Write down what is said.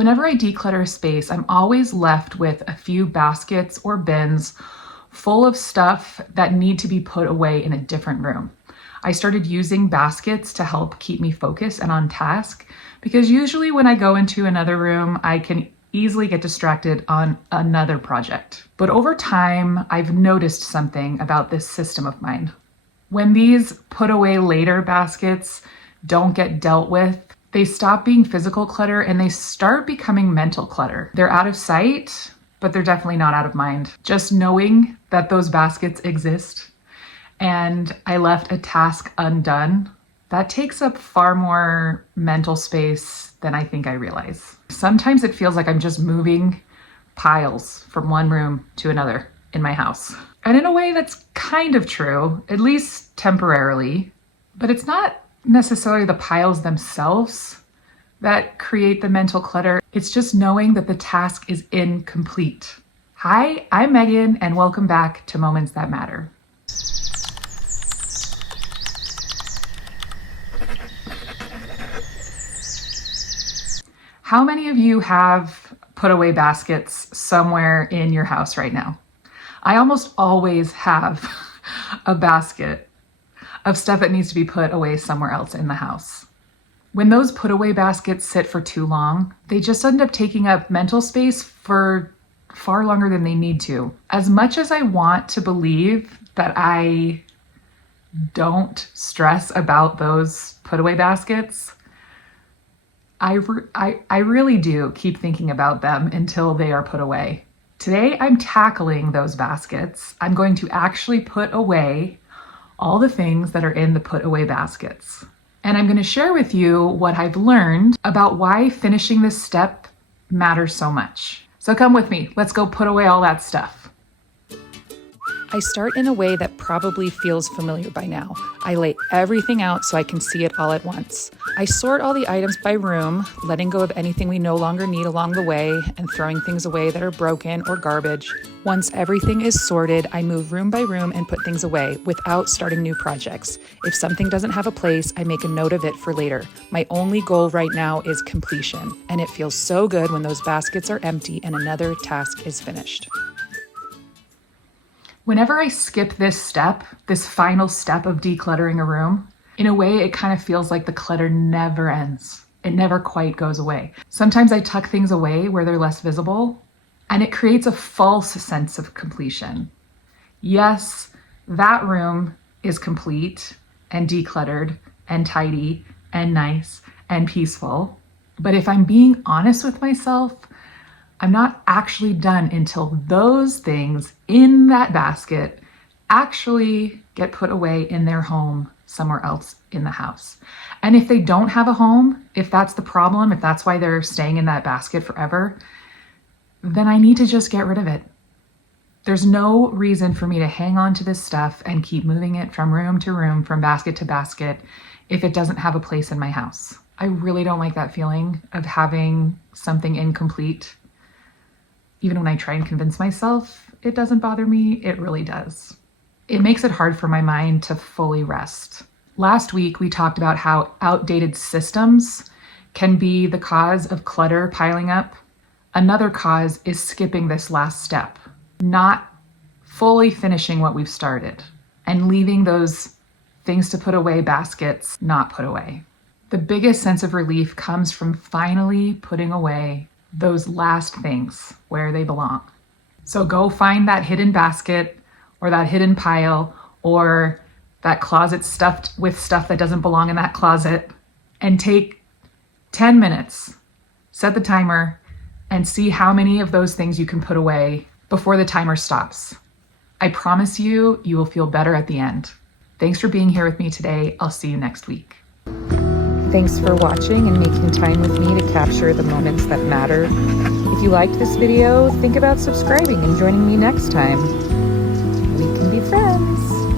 Whenever I declutter a space, I'm always left with a few baskets or bins full of stuff that need to be put away in a different room. I started using baskets to help keep me focused and on task because usually when I go into another room, I can easily get distracted on another project. But over time, I've noticed something about this system of mine. When these put away later baskets don't get dealt with, they stop being physical clutter and they start becoming mental clutter. They're out of sight, but they're definitely not out of mind. Just knowing that those baskets exist and I left a task undone, that takes up far more mental space than I think I realize. Sometimes it feels like I'm just moving piles from one room to another in my house. And in a way that's kind of true, at least temporarily, but it's not necessarily the piles themselves that create the mental clutter. It's just knowing that the task is incomplete. Hi, I'm Megan, and welcome back to Moments That Matter. How many of you have put away baskets somewhere in your house right now? I almost always have a basket of stuff that needs to be put away somewhere else in the house. When those put away baskets sit for too long, they just end up taking up mental space for far longer than they need to. As much as I want to believe that I don't stress about those put away baskets, I really do keep thinking about them until they are put away. Today, I'm tackling those baskets. I'm going to actually put away all the things that are in the put away baskets. And I'm going to share with you what I've learned about why finishing this step matters so much. So come with me. Let's go put away all that stuff. I start in a way that probably feels familiar by now. I lay everything out so I can see it all at once. I sort all the items by room, letting go of anything we no longer need along the way and throwing things away that are broken or garbage. Once everything is sorted, I move room by room and put things away without starting new projects. If something doesn't have a place, I make a note of it for later. My only goal right now is completion, and it feels so good when those baskets are empty and another task is finished. Whenever I skip this step, this final step of decluttering a room, in a way, it kind of feels like the clutter never ends. It never quite goes away. Sometimes I tuck things away where they're less visible, and it creates a false sense of completion. Yes, that room is complete and decluttered and tidy and nice and peaceful. But if I'm being honest with myself, I'm not actually done until those things in that basket actually get put away in their home somewhere else in the house. And if they don't have a home, if that's the problem, if that's why they're staying in that basket forever, then I need to just get rid of it. There's no reason for me to hang on to this stuff and keep moving it from room to room, from basket to basket, if it doesn't have a place in my house. I really don't like that feeling of having something incomplete. Even when I try and convince myself it doesn't bother me, it really does. It makes it hard for my mind to fully rest. Last week, we talked about how outdated systems can be the cause of clutter piling up. Another cause is skipping this last step, not fully finishing what we've started and leaving those things to put away baskets not put away. The biggest sense of relief comes from finally putting away those last things where they belong. So go find that hidden basket or that hidden pile or that closet stuffed with stuff that doesn't belong in that closet and take 10 minutes, set the timer, and see how many of those things you can put away before the timer stops. I promise you, you will feel better at the end. Thanks for being here with me today. I'll see you next week. Thanks for watching and making time with me to capture the moments that matter. If you liked this video, think about subscribing and joining me next time. We can be friends.